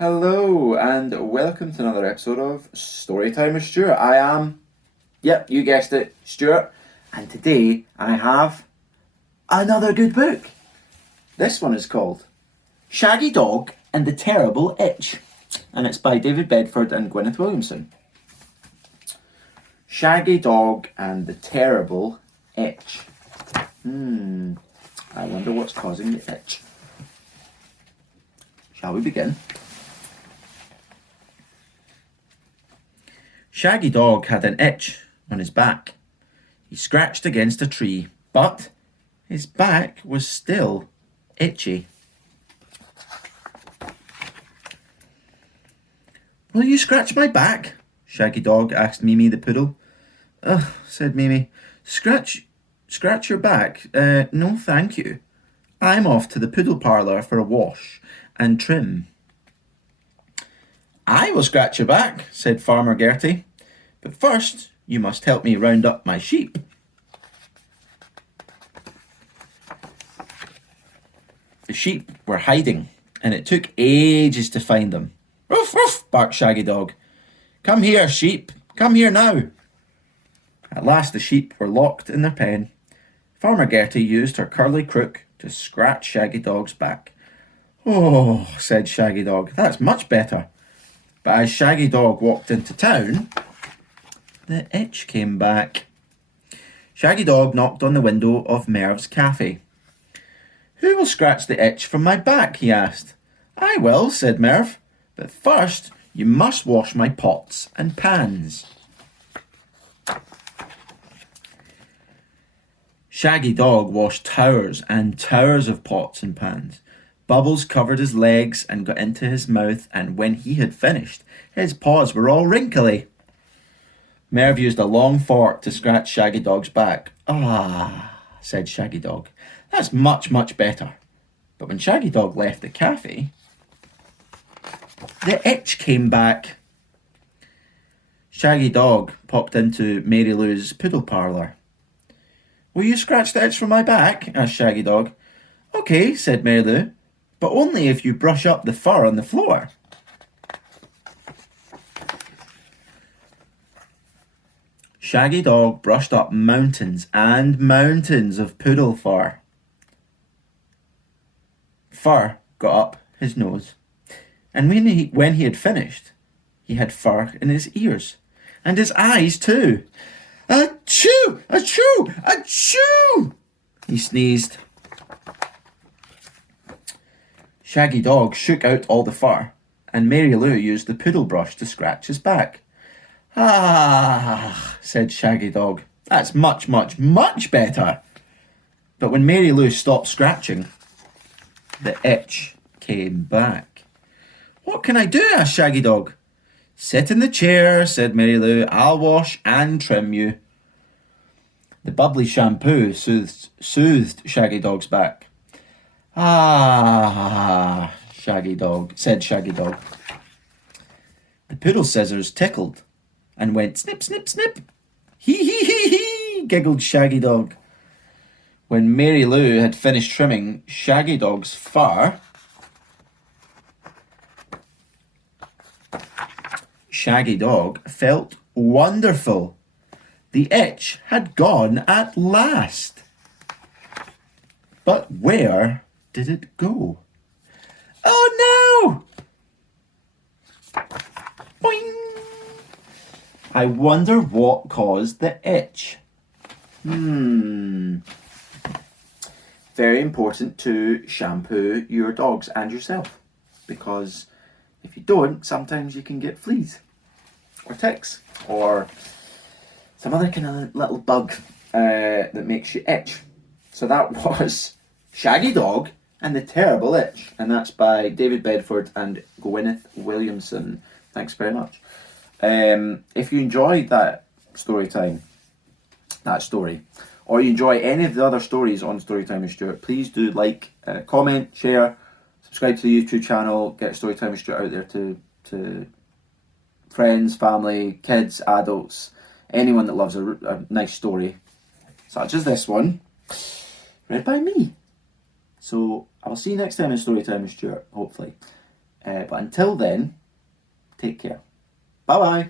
Hello and welcome to another episode of Storytime with Stuart. I am, yep, you guessed it, Stuart, and today I have another good book. This one is called Shaggy Dog and the Terrible Itch, and it's by David Bedford and Gwyneth Williamson. Shaggy Dog and the Terrible Itch. I wonder what's causing the itch. Shall we begin? Shaggy Dog had an itch on his back. He scratched against a tree, but his back was still itchy. "Will you scratch my back?" Shaggy Dog asked Mimi the poodle. "Ugh," said Mimi. Scratch your back? No thank you. I'm off to the poodle parlour for a wash and trim." "I will scratch your back," said Farmer Gertie. "But first, you must help me round up my sheep." The sheep were hiding, and it took ages to find them. "Ruff, ruff," barked Shaggy Dog. "Come here, sheep. Come here now." At last the sheep were locked in their pen. Farmer Gertie used her curly crook to scratch Shaggy Dog's back. "Oh," said Shaggy Dog, "that's much better." But as Shaggy Dog walked into town, the itch came back. Shaggy Dog knocked on the window of Merv's cafe. "Who will scratch the itch from my back?" he asked. "I will," said Merv. "But first, you must wash my pots and pans." Shaggy Dog washed towers and towers of pots and pans. Bubbles covered his legs and got into his mouth, and when he had finished, his paws were all wrinkly. Merv used a long fork to scratch Shaggy Dog's back. "Ah," said Shaggy Dog, "that's much, much better." But when Shaggy Dog left the cafe, the itch came back. Shaggy Dog popped into Mary Lou's poodle parlour. "Will you scratch the itch from my back?" asked Shaggy Dog. "Okay," said Mary Lou, "but only if you brush up the fur on the floor." Shaggy Dog brushed up mountains and mountains of poodle fur. Fur got up his nose, and when he had finished, he had fur in his ears, and his eyes too. "Achoo! Achoo! Achoo!" he sneezed. Shaggy Dog shook out all the fur, and Mary Lou used the poodle brush to scratch his back. "Ah," said Shaggy Dog, "that's much, much, much better." But when Mary Lou stopped scratching, the itch came back. "What can I do?" asked Shaggy Dog. "Sit in the chair," said Mary Lou. "I'll wash and trim you." The bubbly shampoo soothed Shaggy Dog's back. "Ah," said Shaggy Dog. The poodle scissors tickled and went snip, snip, snip. "Hee hee hee hee," giggled Shaggy Dog. When Mary Lou had finished trimming Shaggy Dog's fur, Shaggy Dog felt wonderful. The itch had gone at last. But where did it go? "Oh no!" Boing! I wonder what caused the itch. Very important to shampoo your dogs and yourself, because if you don't, sometimes you can get fleas or ticks or some other kind of little bug that makes you itch. So that was Shaggy Dog and the Terrible Itch, and that's by David Bedford and Gwyneth Williamson. Thanks very much. If you enjoyed that story, or you enjoy any of the other stories on Storytime with Stuart, please do like, comment, share, subscribe to the YouTube channel, get Storytime with Stuart out there to friends, family, kids, adults, anyone that loves a nice story, such as this one, read by me. So I'll see you next time in Storytime with Stuart, hopefully. But until then, take care. Bye bye.